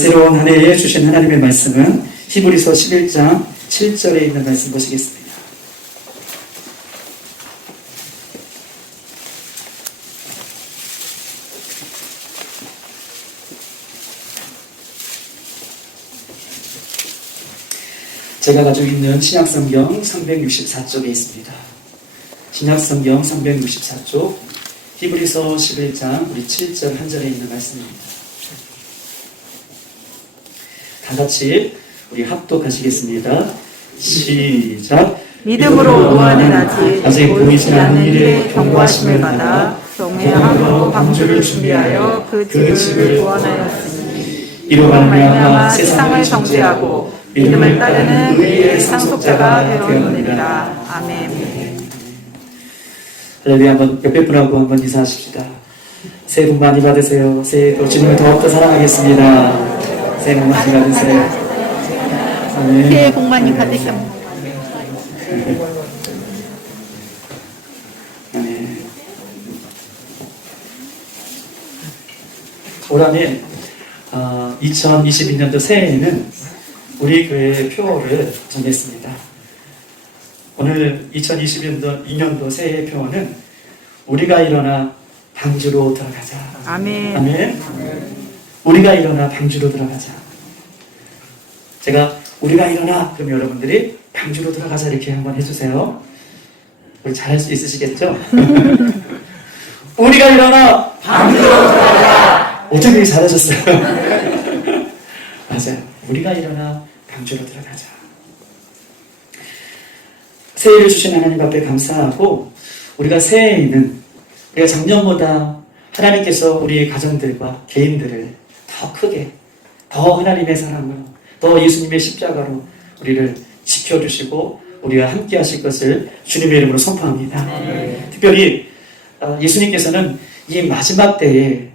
새로운 한 해에 주신 하나님의 말씀은 히브리서 11장 7절에 있는 말씀 보시겠습니다. 제가 가지고 있는 신약성경 364쪽에 있습니다. 신약성경 364쪽 히브리서 11장 우리 7절 한 절에 있는 말씀입니다. 다 같이 우리 합독하시겠습니다. 시작. 믿음으로 노아는 아직 보이지 않는 일에 경고하심을 받아 경외함으로 방주를 준비하여 그 집을 구원하였으니 이로 말미암아 세상을 정죄하고 믿음을 따르는 의의 상속자가 되었느니라. 아멘. 할렐루야. 한번 옆에 분하고 한번 인사하십시다. 새해 복 많이 받으세요. 새해도 주님을 더욱더 사랑하겠습니다. 새해 복 많이 받으세요. 아멘. 새해 복 많이 받으십시오. 올 한해 2022년도 새해에는 우리 교회의 표어를 정했습니다. 오늘 2022년도 새해 표어는 우리가 일어나 방주로 들어가자. 아멘. 아멘. 우리가 일어나 방주로 들어가자. 제가 우리가 일어나 그러면 여러분들이 방주로 들어가자 이렇게 한번 해주세요. 우리 잘할 수 있으시겠죠? 우리가 일어나 방주로 들어가자. 어떻게 잘하셨어요? 맞아요. 우리가 일어나 방주로 들어가자. 새해를 주신 하나님 앞에 감사하고 우리가 새해에는 우리가 작년보다 하나님께서 우리 가정들과 개인들을 더 크게 더 하나님의 사랑으로 더 예수님의 십자가로 우리를 지켜주시고 우리와 함께 하실 것을 주님의 이름으로 선포합니다. 특별히 예수님께서는 이 마지막 때에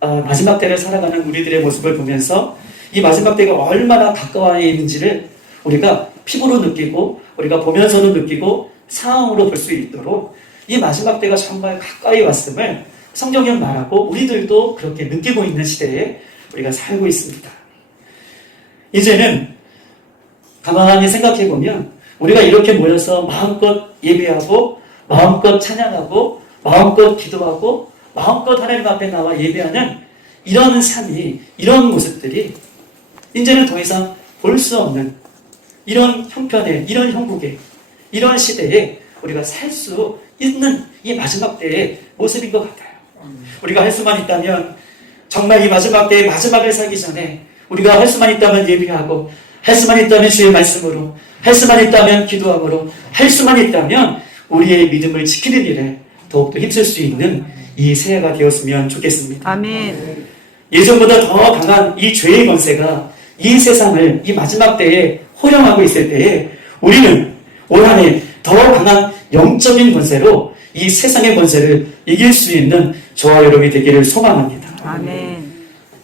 마지막 때를 살아가는 우리들의 모습을 보면서 이 마지막 때가 얼마나 가까워 있는지를 우리가 피부로 느끼고 우리가 보면서도 느끼고 상황으로 볼 수 있도록 이 마지막 때가 정말 가까이 왔음을 성경이 말하고 우리들도 그렇게 느끼고 있는 시대에 우리가 살고 있습니다. 이제는 가만히 생각해 보면 우리가 이렇게 모여서 마음껏 예배하고 마음껏 찬양하고 마음껏 기도하고 마음껏 하나님 앞에 나와 예배하는 이런 삶이 이런 모습들이 이제는 더 이상 볼 수 없는 이런 형편에 이런 형국에 이런 시대에 우리가 살 수 있는 이 마지막 때의 모습인 것 같아요. 우리가 할 수만 있다면 정말 이 마지막 때의 마지막을 살기 전에 우리가 할 수만 있다면 예배하고 할 수만 있다면 주의 말씀으로 할 수만 있다면 기도함으로 할 수만 있다면 우리의 믿음을 지키는 일에 더욱더 힘쓸 수 있는 이 새해가 되었으면 좋겠습니다. 아멘. 예전보다 더 강한 이 죄의 권세가 이 세상을 이 마지막 때에 호령하고 있을 때에 우리는 올 한 해 더 강한 영적인 권세로 이 세상의 권세를 이길 수 있는 저와 여러분이 되기를 소망합니다. 아멘.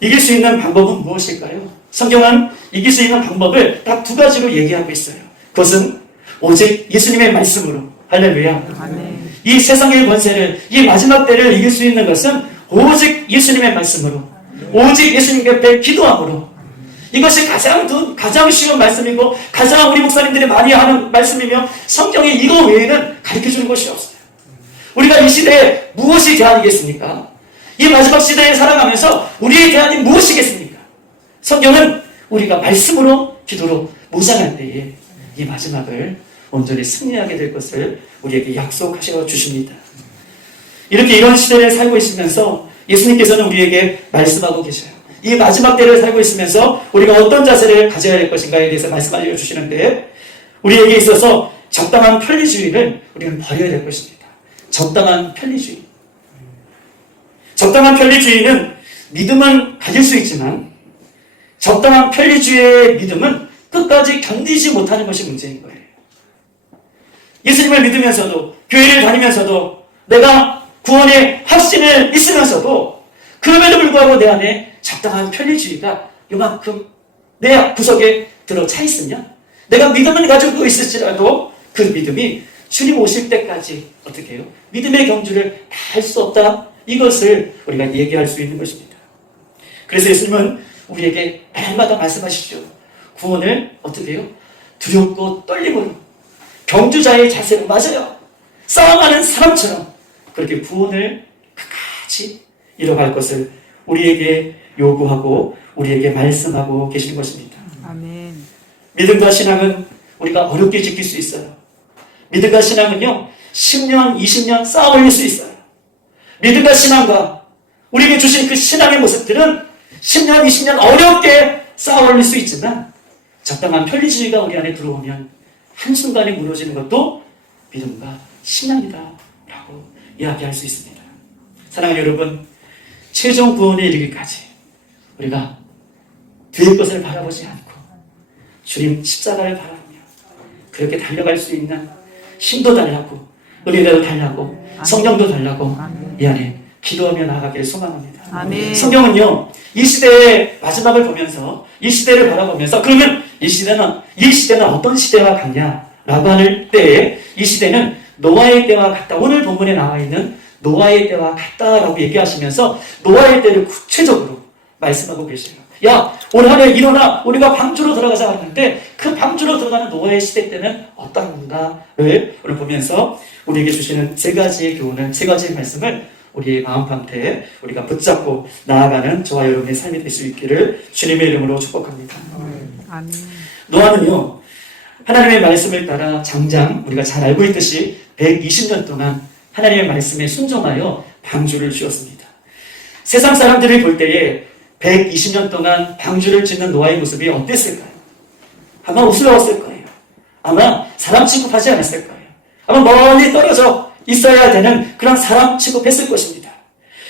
이길 수 있는 방법은 무엇일까요? 성경은 이길 수 있는 방법을 딱 두 가지로 얘기하고 있어요. 그것은 오직 예수님의 말씀으로. 할렐루야. 아멘. 이 세상의 권세를 이 마지막 때를 이길 수 있는 것은 오직 예수님의 말씀으로 오직 예수님 곁에 기도함으로 이것이 가장 쉬운 말씀이고 가장 우리 목사님들이 많이 하는 말씀이며 성경이 이거 외에는 가르쳐주는 것이 없어요. 우리가 이 시대에 무엇이 대안이겠습니까? 이 마지막 시대에 살아가면서 우리의 대안이 무엇이겠습니까? 성경은 우리가 말씀으로 기도로 묵상할 때에 이 마지막을 온전히 승리하게 될 것을 우리에게 약속하셔 주십니다. 이렇게 이런 시대를 살고 있으면서 예수님께서는 우리에게 말씀하고 계셔요. 이 마지막 때를 살고 있으면서 우리가 어떤 자세를 가져야 할 것인가에 대해서 말씀 알려주시는데 우리에게 있어서 적당한 편리주의를 우리는 버려야 될 것입니다. 적당한 편리주의. 적당한 편리주의는 믿음은 가질 수 있지만 적당한 편리주의의 믿음은 끝까지 견디지 못하는 것이 문제인 거예요. 예수님을 믿으면서도 교회를 다니면서도 내가 구원의 확신을 있으면서도 그럼에도 불구하고 내 안에 적당한 편리주의가 요만큼 내 구석에 들어차 있으면 내가 믿음을 가지고 있을지라도 그 믿음이 주님 오실 때까지 어떻게 해요? 믿음의 경주를 다 할 수 없다. 이것을 우리가 얘기할 수 있는 것입니다. 그래서 예수님은 우리에게 날마다 말씀하시죠. 구원을 어떻게 해요? 두렵고 떨림으로 경주자의 자세로, 맞아요, 싸움하는 사람처럼 그렇게 구원을 끝까지 이뤄갈 것을 우리에게 요구하고 우리에게 말씀하고 계신 것입니다. 아멘. 믿음과 신앙은 우리가 어렵게 지킬 수 있어요. 믿음과 신앙은요, 10년, 20년 쌓아 올릴 수 있어요. 믿음과 신앙과 우리에게 주신 그 신앙의 모습들은 10년, 20년 어렵게 쌓아 올릴 수 있지만 적당한 편리주의가 우리 안에 들어오면 한순간에 무너지는 것도 믿음과 신앙이다 라고 이야기할 수 있습니다. 사랑하는 여러분, 최종 구원에 이르기까지 우리가 뒤의 것을 바라보지 않고 주님 십자가를 바라보며 그렇게 달려갈 수 있는 힘도 달라고 은혜도 달라고 성령도 달라고 이 안에 기도하며 나아가기를 소망합니다. 아멘. 성경은요, 이 시대의 마지막을 보면서 이 시대를 바라보면서 그러면 이 시대는 어떤 시대와 같냐라고 할 때에 이 시대는 노아의 때와 같다. 오늘 본문에 나와 있는 노아의 때와 같다라고 얘기하시면서 노아의 때를 구체적으로 말씀하고 계세요. 야, 올 한 해 일어나 우리가 방주로 들어가자 하는데 그 방주로 들어가는 노아의 시대 때는 어떤가를 오늘 보면서 우리에게 주시는 세 가지의 교훈을, 세 가지의 말씀을 우리의 마음 가운데 우리가 붙잡고 나아가는 저와 여러분의 삶이 될 수 있기를 주님의 이름으로 축복합니다. 아멘. 노아는요, 하나님의 말씀을 따라 장장 우리가 잘 알고 있듯이 120년 동안 하나님의 말씀에 순종하여 방주를 지었습니다. 세상 사람들이 볼 때에 120년 동안 방주를 짓는 노아의 모습이 어땠을까요? 아마 우스러웠을 거예요. 아마 사람 취급하지 않았을 거예요. 아마 멀리 떨어져 있어야 되는 그런 사람 취급했을 것입니다.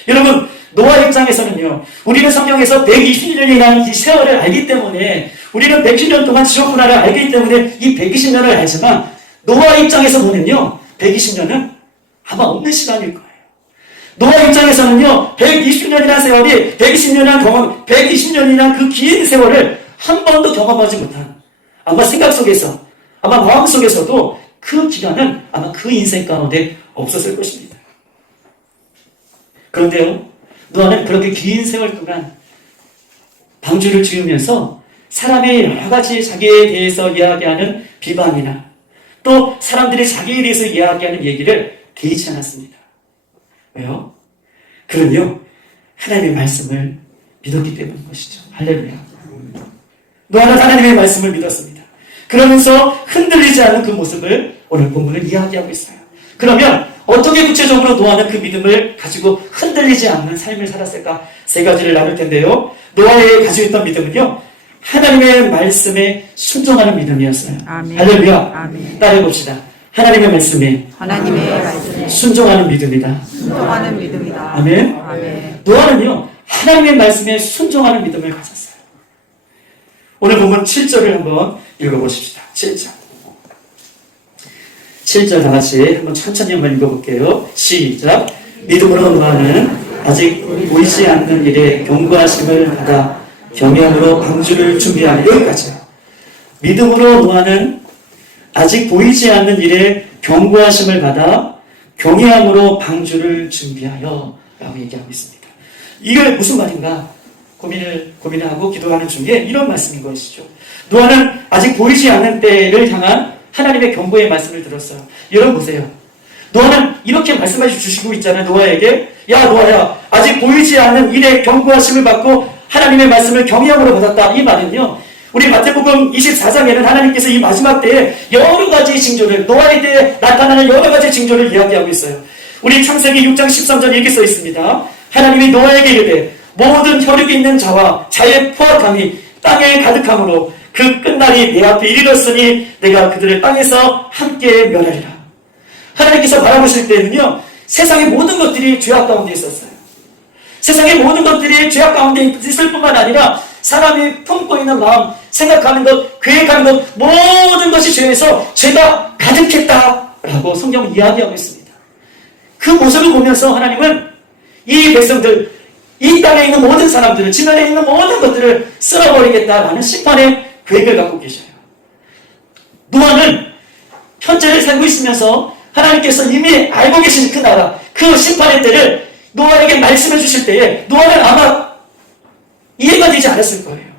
여러분, 노아 입장에서는요, 우리는 성경에서 120년이라는 이 세월을 알기 때문에, 우리는 110년 동안 지옥 문화를 알기 때문에 이 120년을 알지만, 노아 입장에서 보면요, 120년은 아마 없는 시간일 거예요. 노아 입장에서는요, 120년이라는 세월이, 120년이라는 그 긴 세월을 한 번도 경험하지 못한, 아마 생각 속에서, 아마 마음 속에서도 그 기간은 아마 그 인생 가운데 없었을 것입니다. 그런데요, 노아는 그렇게 긴 세월 동안 방주를 지으면서 사람의 여러 가지 자기에 대해서 이야기하는 비방이나 또 사람들이 자기에 대해서 이야기하는 얘기를 개의치 않았습니다. 왜요? 그럼요, 하나님의 말씀을 믿었기 때문인 것이죠. 할렐루야. 노아는 하나님의 말씀을 믿었습니다. 그러면서 흔들리지 않는 그 모습을 오늘 본문은 이야기하고 있어요. 그러면 어떻게 구체적으로 노아는 그 믿음을 가지고 흔들리지 않는 삶을 살았을까? 세 가지를 나눌 텐데요. 노아의 가지고 있던 믿음은요, 하나님의 말씀에 순종하는 믿음이었어요. 아멘. 할렐루야. 아멘. 따라해봅시다. 하나님의 말씀에 말씀에 순종하는 믿음이다. 순종하는 믿음이다. 아멘. 아멘. 노아는요, 하나님의 말씀에 순종하는 믿음을 가졌어요. 오늘 보면 7절을 한번 읽어보십시다. 7절 다 같이 한번 천천히 한번 읽어볼게요. 시작. 믿음으로 노아는 아직 보이지 않는 일에 경고하심을 받아 겸양으로 방주를 준비하는, 여기까지요. 믿음으로 노아는 아직 보이지 않는 일에 경고하심을 받아 경외함으로 방주를 준비하여 라고 얘기하고 있습니다. 이게 무슨 말인가 고민을 하고 기도하는 중에 이런 말씀인 것이죠. 노아는 아직 보이지 않는 때를 향한 하나님의 경고의 말씀을 들었어요. 여러분 보세요. 노아는 이렇게 말씀해 주시고 있잖아요. 노아에게, 야 노아야, 아직 보이지 않는 일에 경고하심을 받고 하나님의 말씀을 경외함으로 받았다. 이 말은요, 우리 마태복음 24장에는 하나님께서 이 마지막 때에 여러 가지 징조를, 노아의 때에 나타나는 여러 가지 징조를 이야기하고 있어요. 우리 창세기 6장 13절에 이렇게 써 있습니다. 하나님이 노아에게 이르되 모든 혈육이 있는 자와 자의 포악함이 땅에 가득함으로 그 끝날이 내 앞에 이르렀으니 내가 그들을 땅에서 함께 멸하리라. 하나님께서 바라보실 때는요, 세상의 모든 것들이 죄악 가운데 있었어요. 세상의 모든 것들이 죄악 가운데 있을 뿐만 아니라 사람이 품고 있는 마음, 생각하는 것, 계획하는 것, 모든 것이 죄에서 죄가 가득했다라고 성경은 이야기하고 있습니다. 그 모습을 보면서 하나님은 이 백성들, 이 땅에 있는 모든 사람들을, 지면에 있는 모든 것들을 쓸어버리겠다라는 심판의 계획을 갖고 계셔요. 노아는 현재를 살고 있으면서 하나님께서 이미 알고 계신 그 나라, 그 심판의 때를 노아에게 말씀해 주실 때에 노아는 아마 이해가 되지 않았을 거예요.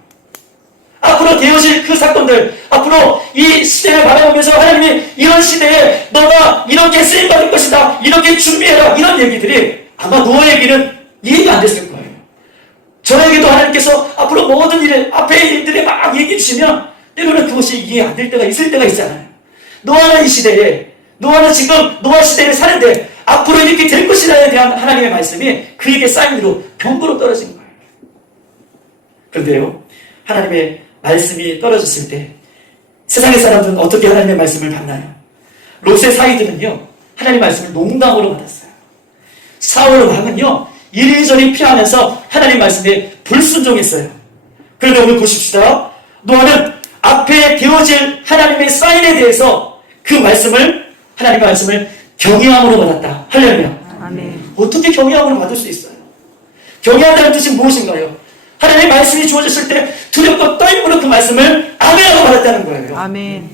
앞으로 되어질 그 사건들, 앞으로 이 시대를 바라보면서 하나님이 이런 시대에 너가 이렇게 쓰임받을 것이다, 이렇게 준비해라, 이런 얘기들이 아마 노아에게는 이해가 안 됐을 거예요. 저에게도 하나님께서 앞으로 모든 일을, 앞에 일들에 막 얘기해 주시면 때로는 그것이 이해 안 될 때가 있을 때가 있잖아요. 노아는 이 시대에, 노아는 지금 노아 시대를 사는데 앞으로 이렇게 될 것이라에 대한 하나님의 말씀이 그에게 쌓인 위로 병거로 떨어진 거예요. 그런데요, 하나님의 말씀이 떨어졌을 때 세상의 사람들은 어떻게 하나님의 말씀을 받나요? 롯의 사이들은요, 하나님의 말씀을 농담으로 받았어요. 사울 왕은요, 이리저리 피하면서 하나님 말씀에 불순종했어요. 그런데 오늘 보십시다. 노아는 앞에 되어질 하나님의 사인에 대해서 그 말씀을, 하나님의 말씀을 경외함으로 받았다. 할렐루야. 아멘. 어떻게 경외함으로 받을 수 있어요? 경외한다는 뜻이 무엇인가요? 하나님의 말씀이 주어졌을 때 두렵고 떨림으로 그 말씀을 아멘하고 받았다는 거예요. 아멘.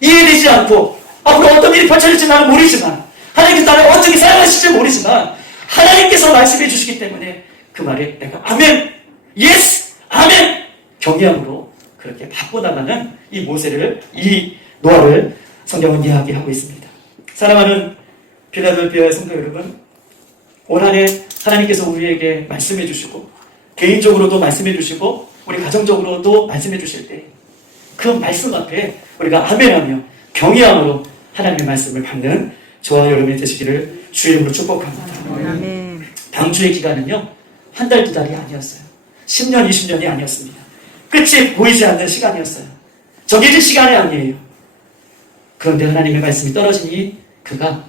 이해되지 않고 앞으로 어떤 일이 펼쳐질지 나는 모르지만 하나님께서 나를 어떻게 사용하실지 모르지만 하나님께서 말씀해 주시기 때문에 그 말에 내가 아멘, 예스, 아멘 경외함으로 그렇게 바꿔나가는 이 모세를, 이 노아를 성경은 이야기하고 있습니다. 사랑하는 필라델피아의 성도 여러분, 올 한 해 하나님께서 우리에게 말씀해 주시고 개인적으로도 말씀해 주시고 우리 가정적으로도 말씀해 주실 때 그 말씀 앞에 우리가 아멘하며 경외함으로 하나님의 말씀을 받는 저와 여러분이 되시기를 주의 이름으로 축복합니다. 아멘. 방주의 기간은요, 한 달, 두 달이 아니었어요. 10년, 20년이 아니었습니다. 끝이 보이지 않는 시간이었어요. 정해진 시간이 아니에요. 그런데 하나님의 말씀이 떨어지니 그가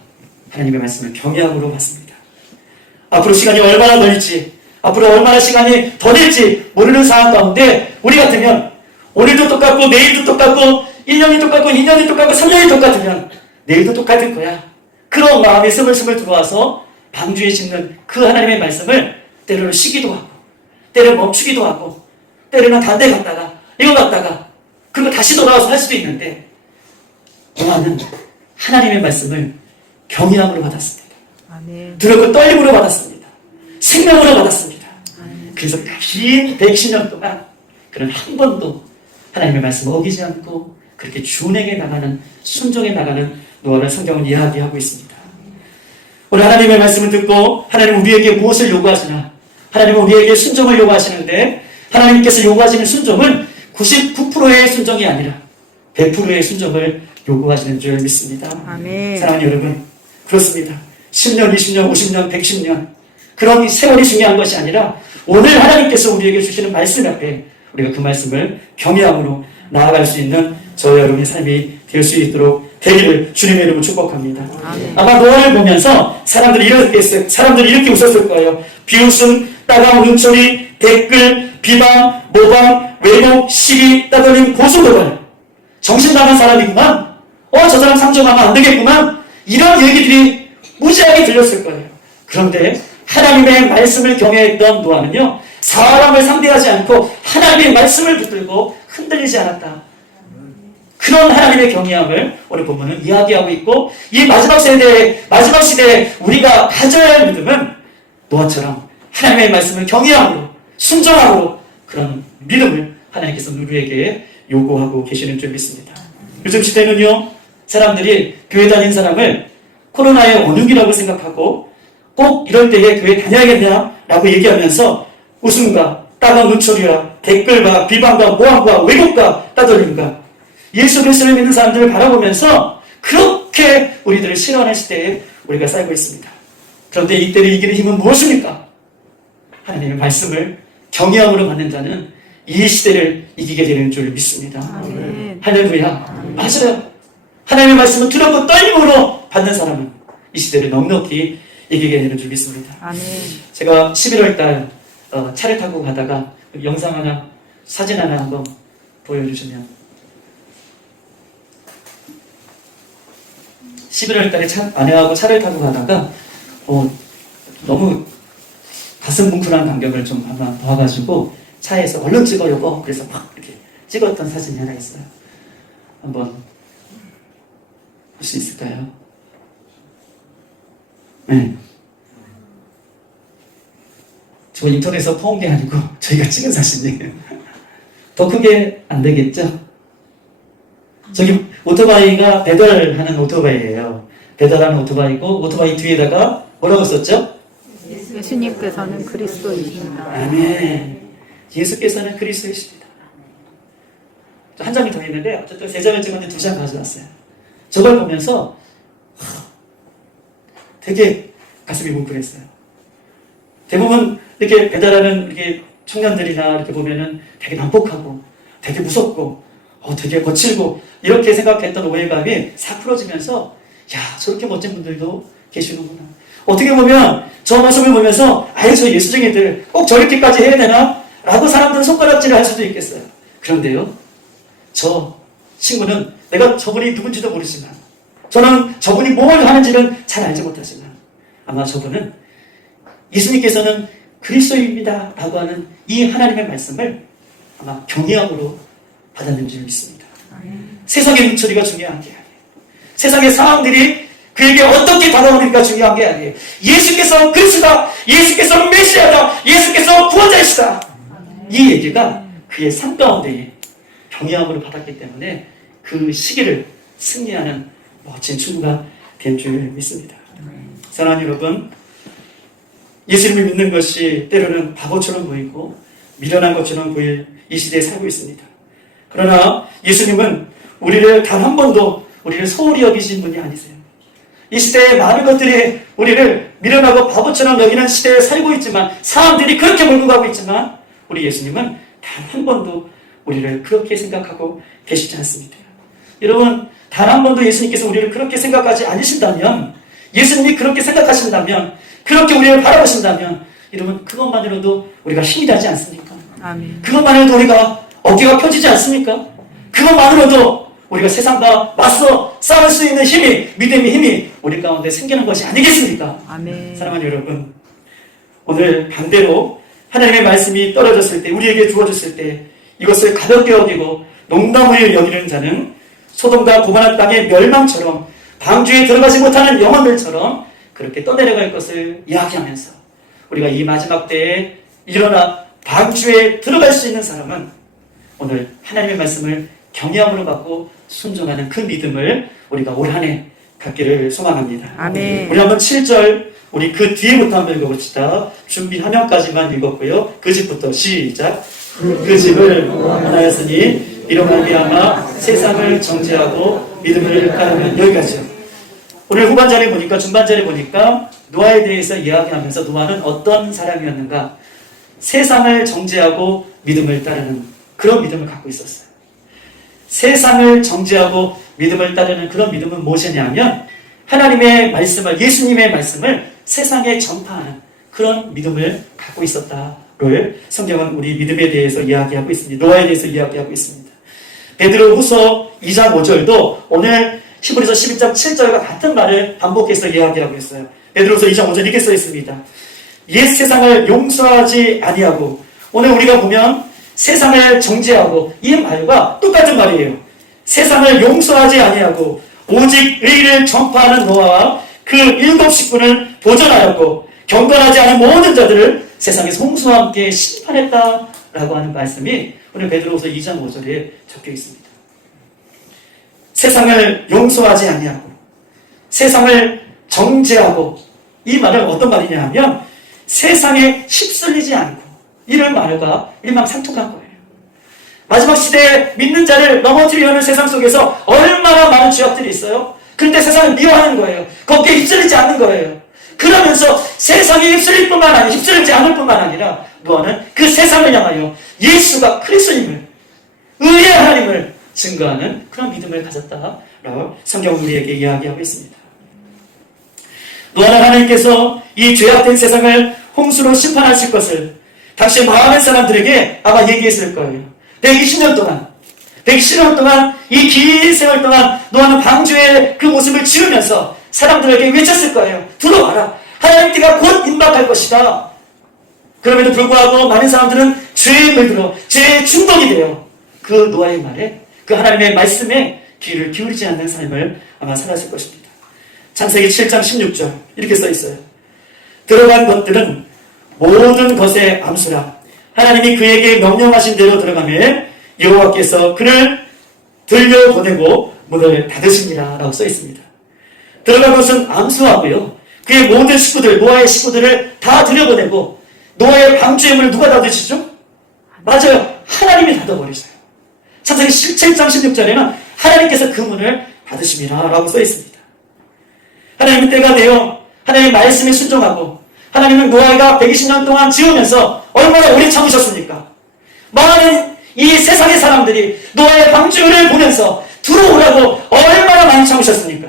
하나님의 말씀을 경외함으로 받습니다. 앞으로 시간이 얼마나 걸릴지, 앞으로 얼마나 시간이 더 될지 모르는 상황 가운데 우리 같으면 오늘도 똑같고 내일도 똑같고 1년이 똑같고 2년이 똑같고 3년이 똑같으면 내일도 똑같을 거야. 그런 마음이 스물스물 들어와서 방주에 짚는 그 하나님의 말씀을 때로는 쉬기도 하고 때로는 멈추기도 하고 때로는 단대 갔다가 이거 갔다가 그리고 다시 돌아와서 할 수도 있는데 노아는 하나님의 말씀을 경외함으로 받았습니다. 아멘. 두렵고 떨림으로 받았습니다. 생명으로 받았습니다. 그래서 긴 110년 동안 그런 한 번도 하나님의 말씀을 어기지 않고 그렇게 준행해 나가는, 순종해 나가는 노아를 성경은 이야기하고 있습니다. 오늘 하나님의 말씀을 듣고 하나님 우리에게 무엇을 요구하시나? 하나님은 우리에게 순종을 요구하시는데 하나님께서 요구하시는 순종은 99%의 순종이 아니라 100%의 순종을 요구하시는 줄 믿습니다. 아멘. 사랑하는 여러분, 그렇습니다. 10년, 20년, 50년, 110년 그런 세월이 중요한 것이 아니라 오늘 하나님께서 우리에게 주시는 말씀 앞에 우리가 그 말씀을 경외함으로 나아갈 수 있는 저와 여러분의 삶이 될 수 있도록 되기를 주님의 이름으로 축복합니다. 아멘. 아마 노아를 보면서 사람들이 이렇게 웃었을 거예요. 비웃음, 따가운 눈초리, 댓글, 비방, 모방, 왜곡, 시기, 따돌림, 고소고발. 정신 나간 사람이구만. 저 사람 상종하면 안 되겠구만. 이런 얘기들이 무지하게 들렸을 거예요. 그런데 하나님의 말씀을 경외했던 노아는요, 사람을 상대하지 않고 하나님의 말씀을 붙들고 흔들리지 않았다. 그런 하나님의 경외함을 오늘 본문은 이야기하고 있고, 이 마지막 시대에 우리가 가져야 할 믿음은 노아처럼 하나님의 말씀을 경외함으로, 순종함으로 그런 믿음을 하나님께서 우리에게 요구하고 계시는 줄 믿습니다. 요즘 시대는요, 사람들이 교회 다니는 사람을 코로나의 원흉이라고 생각하고 꼭 이럴 때에 교회 다녀야겠냐라고 얘기하면서 웃음과 따가운 눈초리와 댓글과 비방과 모함과 왜곡과 따돌림과 예수 그리스도를 믿는 사람들을 바라보면서 그렇게 우리들을 싫어하는 시대에 우리가 살고 있습니다. 그런데 이때를 이기는 힘은 무엇입니까? 하나님의 말씀을 경외함으로 받는 자는 이 시대를 이기게 되는 줄 믿습니다. 아멘. 할렐루야. 맞아요. 하나님의 말씀을 두렵고 떨림으로 받는 사람은 이 시대를 넉넉히 이기게 되는 줄 믿습니다. 아멘. 제가 11월 달 차를 타고 가다가 영상 하나, 사진 하나 한번 보여주시면 11월 달에 아내하고 차를 타고 가다가 너무 가슴 뭉클한 광경을 좀 한번 봐가지고 차에서 얼른 찍으려고 그래서 막 이렇게 찍었던 사진이 하나 있어요. 한번 볼 수 있을까요? 네. 저 인터넷에서 퍼온 게 아니고 저희가 찍은 사진이에요. 더 크게 안 되겠죠? 저기 오토바이가 배달하는 오토바이예요. 배달하는 오토바이고 오토바이 뒤에다가 뭐라고 썼죠? 예수님께서는 그리스도이십니다. 아멘. 예수께서는 그리스도이십니다. 한 장이 더 있는데 어쨌든 세 장을 찍었는데 두 장 가져왔어요. 저걸 보면서 되게 가슴이 뭉클했어요. 대부분 이렇게 배달하는 이렇게 청년들이나 이렇게 보면은 되게 난폭하고 되게 무섭고 되게 거칠고 이렇게 생각했던 오해감이 싹 풀어지면서 야, 저렇게 멋진 분들도 계시는구나. 어떻게 보면 저 모습을 보면서 아예 저 예수쟁이들 꼭 저렇게까지 해야 되나? 라고 사람들은 손가락질을 할 수도 있겠어요. 그런데요, 저 친구는 내가 저분이 누군지도 모르지만 저는 저분이 뭘 하는지는 잘 알지 못하지만 아마 저분은 예수님께서는 그리스도입니다 라고 하는 이 하나님의 말씀을 아마 경외함으로 받았는 줄 믿습니다. 세상의 눈초리가 중요한 게 아니에요. 세상의 상황들이 그에게 어떻게 다가오니까 중요한 게 아니에요. 예수께서 그리스도다, 예수께서 메시아다, 예수께서 구원자이시다. 이 얘기가 그의 삶 가운데 경외함으로 받았기 때문에 그 시기를 승리하는 멋진 친구가 된 줄 믿습니다. 사랑하는 여러분, 예수님을 믿는 것이 때로는 바보처럼 보이고 미련한 것처럼 보일 이 시대에 살고 있습니다. 그러나 예수님은 우리를 단 한 번도 우리를 소홀히 여기신 분이 아니세요. 이 시대의 많은 것들이 우리를 미련하고 바보처럼 여기는 시대에 살고 있지만 사람들이 그렇게 몰고 가고 있지만 우리 예수님은 단 한 번도 우리를 그렇게 생각하고 계시지 않습니다. 여러분, 단 한 번도 예수님께서 우리를 그렇게 생각하지 않으신다면, 예수님이 그렇게 생각하신다면, 그렇게 우리를 바라보신다면 여러분, 그것만으로도 우리가 힘이 나지 않습니까? 아멘. 그것만으로도 우리가 어깨가 펴지지 않습니까? 그것만으로도 우리가 세상과 맞서 싸울 수 있는 힘이, 믿음의 힘이 우리 가운데 생기는 것이 아니겠습니까? 아멘. 사랑하는 여러분, 오늘 반대로 하나님의 말씀이 떨어졌을 때, 우리에게 주어졌을 때 이것을 가볍게 여기고 농담을 여기는 자는 소돔과 고모라 땅의 멸망처럼 방주에 들어가지 못하는 영혼들처럼 그렇게 떠내려갈 것을 이야기하면서 우리가 이 마지막 때에 일어나 방주에 들어갈 수 있는 사람은 오늘 하나님의 말씀을 경외함으로 받고 순종하는 그 믿음을 우리가 올 한 해 갖기를 소망합니다. 아멘. 우리 한번 7절 우리 그 뒤에부터 한번 읽어봅시다. 준비하면까지만 읽었고요. 그 집부터 시작. 그 집을 원하였으니 이로 말미암아 세상을 정죄하고 믿음을 따르는 여기까지요. 오늘 후반절에 보니까 중반절에 보니까 노아에 대해서 이야기하면서 노아는 어떤 사람이었는가? 세상을 정죄하고 믿음을 따르는 그런 믿음을 갖고 있었어요. 세상을 정죄하고 믿음을 따르는 그런 믿음은 무엇이냐면 하나님의 말씀을, 예수님의 말씀을 세상에 전파하는 그런 믿음을 갖고 있었다를 성경은 우리 믿음에 대해서 이야기하고 있습니다. 노아에 대해서 이야기하고 있습니다. 베드로후서 2장 5절도 오늘 히브리서 12장 7절과 같은 말을 반복해서 이야기하고 있어요. 베드로후서 2장 5절 이렇게 써 있습니다. 옛 세상을 용서하지 아니하고, 오늘 우리가 보면 세상을 정죄하고 이 말과 똑같은 말이에요. 세상을 용서하지 아니하고 오직 의를 전파하는 노아와 그 7 식구를 보존하였고 경건하지 않은 모든 자들을 세상에서 홍수와 함께 심판했다라고 하는 말씀이 오늘 베드로후서 2장 5절에 적혀 있습니다. 세상을 용서하지 아니하고 세상을 정죄하고, 이 말은 어떤 말이냐 하면 세상에 휩쓸리지 않고, 이런 말과 일망상통한 거예요. 마지막 시대에 믿는 자를 넘어뜨리려는 세상 속에서 얼마나 많은 죄악들이 있어요. 그런데 세상을 미워하는 거예요. 거기에 휩쓸리지 않는 거예요. 그러면서 세상에 휩쓸리지 않을 뿐만 아니라 노아는 그 세상을 향하여 예수가 그리스도임을, 의의 하나님을 증거하는 그런 믿음을 가졌다라고 성경 우리에게 이야기하고 있습니다. 노아는 하나님께서 이 죄악된 세상을 홍수로 심판하실 것을 당시 많은 사람들에게 아마 얘기했을 거예요. 120년 동안 이 긴 세월 동안 노아는 방주의 그 모습을 지으면서 사람들에게 외쳤을 거예요. 들어와라. 하나님께가 곧 임박할 것이다. 그럼에도 불구하고 많은 사람들은 죄에 물들어 죄에 중독이 돼요. 그 노아의 말에, 그 하나님의 말씀에 귀를 기울이지 않는 삶을 아마 살았을 것입니다. 창세기 7장 16절 이렇게 써 있어요. 들어간 것들은 모든 것에 암수라. 하나님이 그에게 명령하신 대로 들어가며 여호와께서 그를 들려보내고 문을 닫으십니다 라고 써 있습니다. 들어간 것은 암수하고요, 그의 모든 식구들, 노아의 식구들을 다 들여보내고, 노아의 방주의 문을 누가 닫으시죠? 맞아요, 하나님이 닫아버리세요. 창세기 7장 16절에는 하나님께서 그 문을 닫으십니다 라고 써 있습니다. 하나님은 때가 되어 하나님의 말씀에 순종하고, 하나님은 노아가 120년 동안 지으면서 얼마나 오래 참으셨습니까? 많은 이 세상의 사람들이 노아의 방주를 보면서 들어오라고 얼마나 많이 참으셨습니까?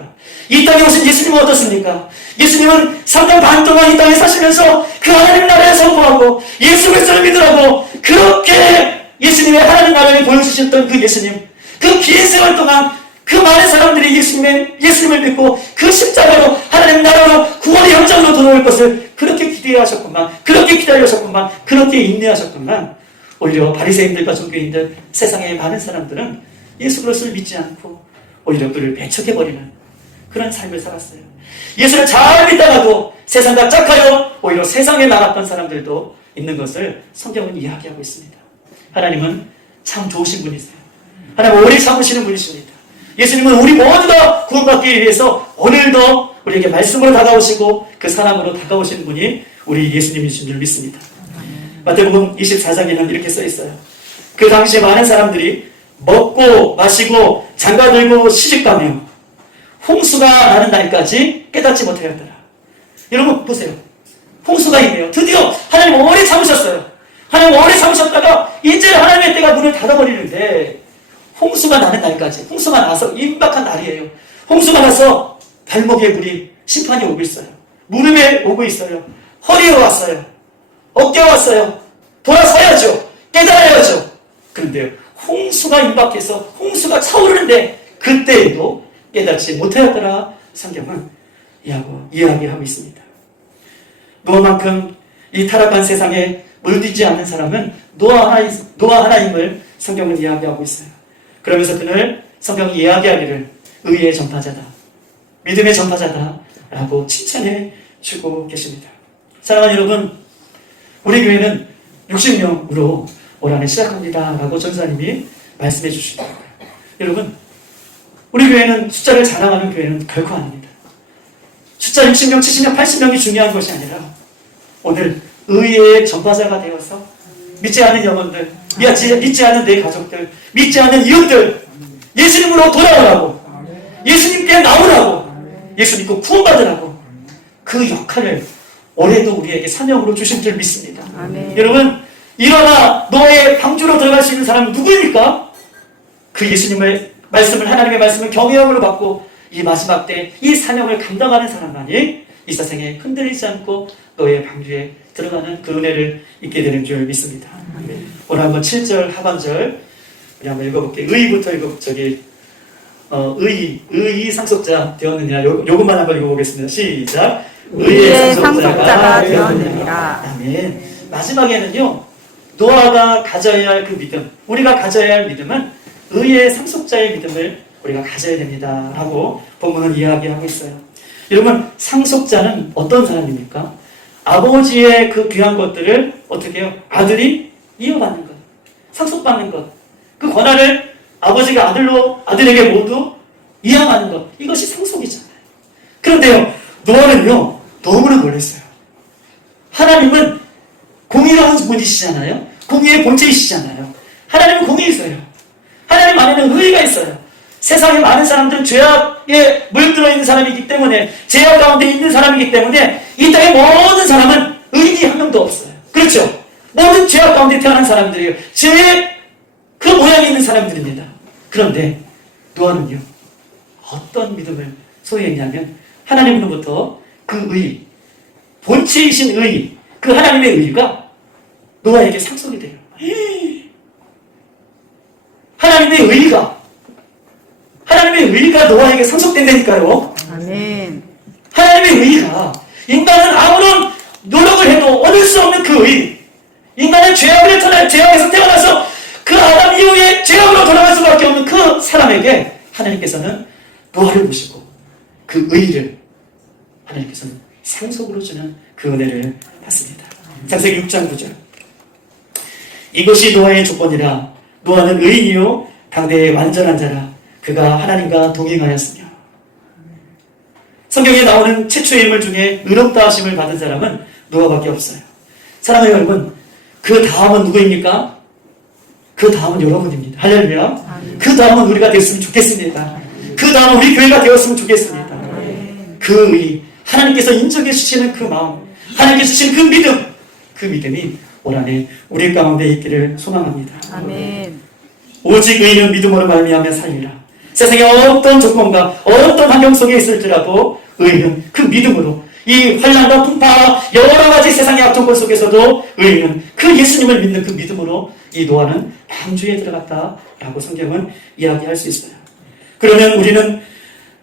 이 땅에 오신 예수님은 어떻습니까? 예수님은 3년 반 동안 이 땅에 사시면서 그 하나님 나라에 성공하고 예수 그리스도를 믿으라고 그렇게 예수님의 하나님 나라를 보여주셨던 그 예수님, 그 긴 세월 동안 그 많은 사람들이 예수님을 믿고 그 십자가로 하나님 나라로 구원의 현장으로 들어올 것을 그렇게 기대하셨구만, 그렇게 기다리셨구만, 그렇게 인내하셨구만. 오히려 바리새인들과 종교인들, 세상의 많은 사람들은 예수 그리스도를 믿지 않고 오히려 그를 배척해버리는 그런 삶을 살았어요. 예수를 잘 믿다가도 세상과 짝하여 오히려 세상에 나갔던 사람들도 있는 것을 성경은 이야기하고 있습니다. 하나님은 참 좋으신 분이세요. 하나님은 오래 참으시는 분이십니다. 예수님은 우리 모두가 구원받기 위해서 오늘도 우리에게 말씀으로 다가오시고 그 사랑으로 다가오시는 분이 우리 예수님이신 줄 믿습니다. 마태복음 24장에는 이렇게 써 있어요. 그 당시에 많은 사람들이 먹고 마시고 장가들고 시집가며 홍수가 나는 날까지 깨닫지 못하였더라. 여러분 보세요. 홍수가 있네요. 드디어 하나님 오래 참으셨어요. 하나님 오래 참으셨다가 이제 하나님의 때가 문을 닫아버리는데, 홍수가 나는 날까지, 홍수가 나서 임박한 날이에요. 홍수가 나서 발목에 물이 심판이 오고 있어요. 무릎에 오고 있어요. 허리에 왔어요. 어깨에 왔어요. 돌아서야죠. 깨달아야죠. 그런데 홍수가 임박해서 홍수가 차오르는데 그때에도 깨닫지 못하였더라. 성경은 이야기하고 있습니다. 노아만큼 이 타락한 세상에 물들지 않는 사람은 노아 하나님을 성경은 이야기하고 있어요. 그러면서 그는 성경이 이야기하기를 의의 전파자다, 믿음의 전파자다 라고 칭찬해 주고 계십니다. 사랑하는 여러분, 우리 교회는 60명으로 올 한해 시작합니다 라고 전사님이 말씀해 주십니다. 여러분, 우리 교회는 숫자를 자랑하는 교회는 결코 아닙니다. 숫자 60명, 70명, 80명이 중요한 것이 아니라 오늘 의의 전파자가 되어서 믿지 않는 영혼들, 믿지 않는 내 가족들, 믿지 않는 이웃들, 예수님으로 돌아오라고, 예수님께 나오라고, 예수 믿고 구원받으라고, 그 역할을 올해도 우리에게 사명으로 주신 줄 믿습니다. 아멘. 여러분, 일어나 너의 방주로 들어갈 수 있는 사람은 누구입니까? 그 예수님의 말씀을, 하나님의 말씀을 경외함으로 받고 이 마지막 때 이 사명을 감당하는 사람만이 이 세상에 흔들리지 않고 너의 방주에 들어가는 그 은혜를 잊게 되는 줄 믿습니다. 오늘 한번 7절 하반절 우리 한번 읽어볼게요. 의부터 의의 상속자 되었느냐, 요것만 한번 읽어보겠습니다. 시작. 의의 상속자가 되었느니라. 아멘. 마지막에는요, 노아가 가져야 할 그 믿음, 우리가 가져야 할 믿음은 의의 상속자의 믿음을 우리가 가져야 됩니다 하고 본문은 이야기하고 있어요. 여러분, 상속자는 어떤 사람입니까? 아버지의 그 귀한 것들을 어떻게 해요? 아들이 이어받는 것, 상속받는 것, 그 권한을 아버지가 아들에게 모두 이양하는 것, 이것이 상속이잖아요. 그런데요, 노아는요 너무나 놀랐어요. 하나님은 공의로운 분이시잖아요. 공의의 본체이시잖아요. 하나님은 공의이세요. 하나님 안에는 의의가 있어요. 세상에 많은 사람들은 죄악에 물들어 있는 사람이기 때문에, 죄악 가운데 있는 사람이기 때문에 이 땅의 모든 사람은 의인이 한 명도 없어요. 그렇죠? 모든 죄악 가운데 태어난 사람들이에요. 그 모양이 있는 사람들입니다. 그런데 노아는요, 어떤 믿음을 소유했냐면 하나님으로부터 그 의, 본체이신 의, 그 하나님의 의가 노아에게 상속이 돼요. 하나님의 의가 노아에게 상속된다니까요. 아멘. 하나님의 의가, 인간은 아무런 노력을 해도 얻을 수 없는 그 의, 인간은 죄악에서 태어나서 그 아담 이후에 죄악으로 돌아갈 수밖에 없는 그 사람에게 하나님께서는 노아를 보시고 그 의를 하나님께서는 상속으로 주는 그 은혜를 받습니다. 창세기 6장 9절. 이것이 노아의 조건이라. 노아는 의인이요 당대의 완전한 자라. 그가 하나님과 동행하였으며. 성경에 나오는 최초의 인물 중에 의롭다 하심을 받은 사람은 노아밖에 없어요. 사랑하는 여러분, 그 다음은 누구입니까? 그 다음은 여러분입니다. 할렐루야. 그 다음은 우리가 됐으면 좋겠습니다. 그 다음은 우리 교회가 되었으면 좋겠습니다. 그 의, 하나님께서 인정해 주시는 그 마음, 하나님께서 주시는 그 믿음, 그 믿음이 올 한해 우리 가운데 있기를 소망합니다. 아멘. 오직 의인은 믿음으로 말미암아 살리라. 세상에 어떤 조건과 어떤 환경 속에 있을지라도 의인은 그 믿음으로, 이 환난과 풍파 여러 가지 세상의 악조건 속에서도 의인은 그 예수님을 믿는 그 믿음으로 이 노아는 방주에 들어갔다라고 성경은 이야기할 수 있어요. 그러면 우리는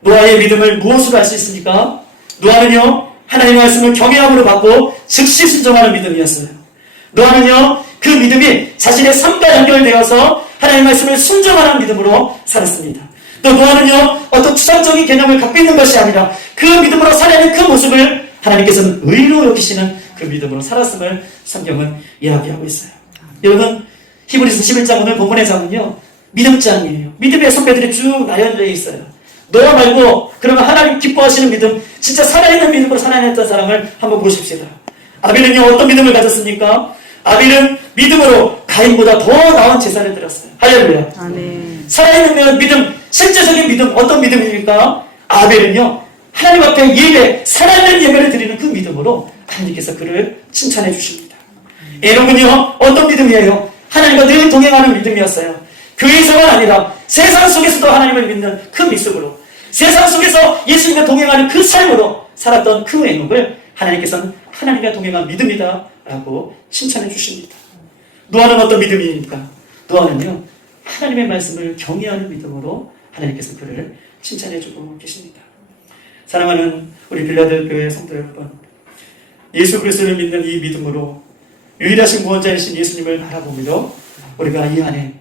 노아의 믿음을 무엇으로 알 수 있습니까? 노아는요, 하나님의 말씀을 경외함으로 받고 즉시 순종하는 믿음이었어요. 노아는요, 그 믿음이 자신의 삶과 연결되어서 하나님의 말씀을 순종하는 믿음으로 살았습니다. 또 노아는요, 어떤 추상적인 개념을 갖고 있는 것이 아니라 그 믿음으로 살아내는 그 모습을 하나님께서는 의로 여기시는 그 믿음으로 살았음을 성경은 이야기하고 있어요. 여러분, 히브리서 11장 오늘 본문의 장은요, 믿음장이에요. 믿음의 선배들이 쭉 나열되어 있어요. 노아 말고 그러면 하나님 기뻐하시는 믿음, 진짜 살아있는 믿음으로 살아냈던 사람을 한번 보십시다. 아벨은요, 어떤 믿음을 가졌습니까? 아벨은 믿음으로 가인보다 더 나은 제사를 드렸어요. 할렐루야. 아멘. 살아있는 믿음, 실제적인 믿음, 어떤 믿음입니까? 아벨은요, 하나님 앞에 예배, 살아있는 예배를 드리는 그 믿음으로 하나님께서 그를 칭찬해 주십니다. 에녹은요, 어떤 믿음이에요? 하나님과 늘 동행하는 믿음이었어요. 교회에서가 아니라 세상 속에서도 하나님을 믿는 그 믿음으로, 세상 속에서 예수님과 동행하는 그 삶으로 살았던 그 에녹을 하나님께서는 하나님과 동행한 믿음이다 라고 칭찬해 주십니다. 노아는 어떤 믿음입니까? 노아는요, 하나님의 말씀을 경외하는 믿음으로 하나님께서 그를 칭찬해 주고 계십니다. 사랑하는 우리 빌라델교회 성도 여러분, 예수 그리스도를 믿는 이 믿음으로 유일하신 구원자이신 예수님을 바라보며 우리가 이 안에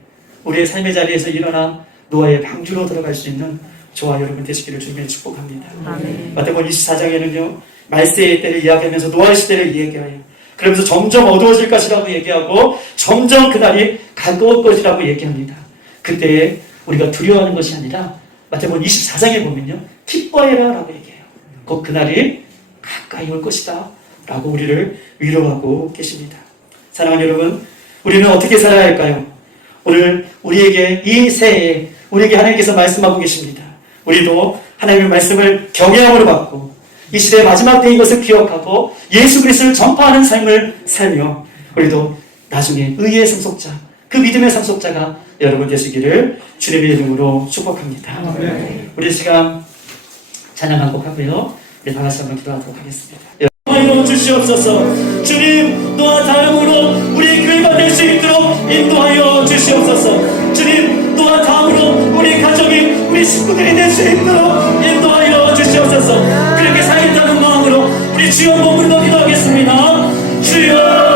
우리의 삶의 자리에서 일어나 노아의 방주로 들어갈 수 있는 저와 여러분 되시기를 주님의 축복합니다. 아멘. 마태복음 24장에는요, 말세의 때를 이야기하면서 노아의 시대를 이야기해요. 그러면서 점점 어두워질 것이라고 얘기하고 점점 그날이 가까울 것이라고 얘기합니다. 그때 우리가 두려워하는 것이 아니라 마태복음 24장에 보면요, 기뻐해라 라고 얘기해요. 곧 그날이 가까이 올 것이다 라고 우리를 위로하고 계십니다. 사랑하는 여러분, 우리는 어떻게 살아야 할까요? 오늘 우리에게 이 새해에 우리에게 하나님께서 말씀하고 계십니다. 우리도 하나님의 말씀을 경외함으로 받고 이 시대의 마지막 때인 것을 기억하고 예수 그리스도를 전파하는 삶을 살며 우리도 나중에 의의 상속자, 그 믿음의 상속자가 여러분 되시기를 주님의 이름으로 축복합니다. 우리 시간 찬양 한 곡 하고요, 우리 다 같이 한번 기도하도록 하겠습니다. 인도하여 주시옵소서. 주님, 또한 다음으로 우리 교회가 될 수 있도록 인도하여 주시옵소서. 주님, 또한 다음으로 우리 가족이, 우리 식구들이 될 수 있도록 인도하여 주시옵소서. 그렇게 살겠다는 마음으로 우리 주여 몸으로 기도하겠습니다. 주여,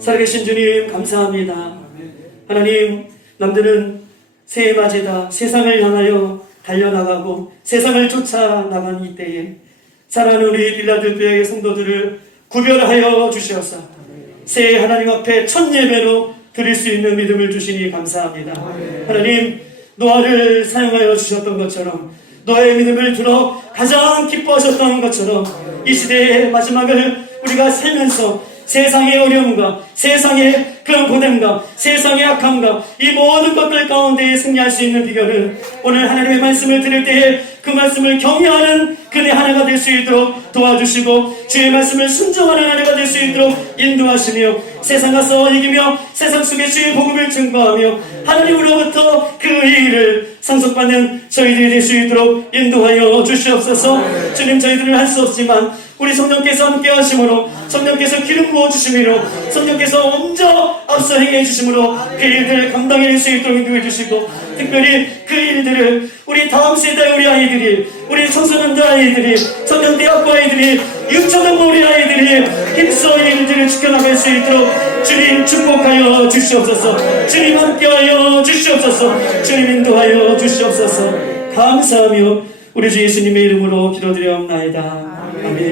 살아계신 주님 감사합니다. 하나님, 남들은 새해 맞이다 세상을 향하여 달려나가고 세상을 쫓아나간 이때에 사랑하는 우리 빌라델피아의 성도들을 구별하여 주시옵사. 새해 하나님 앞에 첫 예배로 드릴 수 있는 믿음을 주시니 감사합니다. 하나님, 노아를 사용하여 주셨던 것처럼 노아의 믿음을 들어 가장 기뻐하셨던 것처럼 이 시대의 마지막을 우리가 살면서 세상의 어려움과 세상의 그런 고됨과 세상의 악함과 이 모든 것들 가운데 승리할 수 있는 비결은 오늘 하나님의 말씀을 들을 때에 그 말씀을 경외하는 그네 하나가 될 수 있도록 도와주시고 주의 말씀을 순종하는 하나가 될 수 있도록 인도하시며 세상 가서 이기며 세상 속에 주의 복음을 증거하며 하나님으로부터 그 일을 상속받는 저희들이 될 수 있도록 인도하여 주시옵소서. 주님, 저희들은 할 수 없지만 우리 성령께서 함께 하심으로 성령께서 기름 부어주심으로 성령께서 먼저 앞서 행해 주심으로 그 일들을 감당해낼 수 있도록 인도해 주시고 특별히 그 일들을 우리 다음 세대 우리 아이들이 우리 청소년들 아이들이 청년대학교 아이들이 유초등부 우리 아이들이 힘써 이 일들을 지켜나갈 수 있도록 주님 축복하여 주시옵소서. 주님 함께하여 주시옵소서. 주님 인도하여 주시옵소서. 감사하며 우리 주 예수님의 이름으로 기도드리옵나이다. 아멘.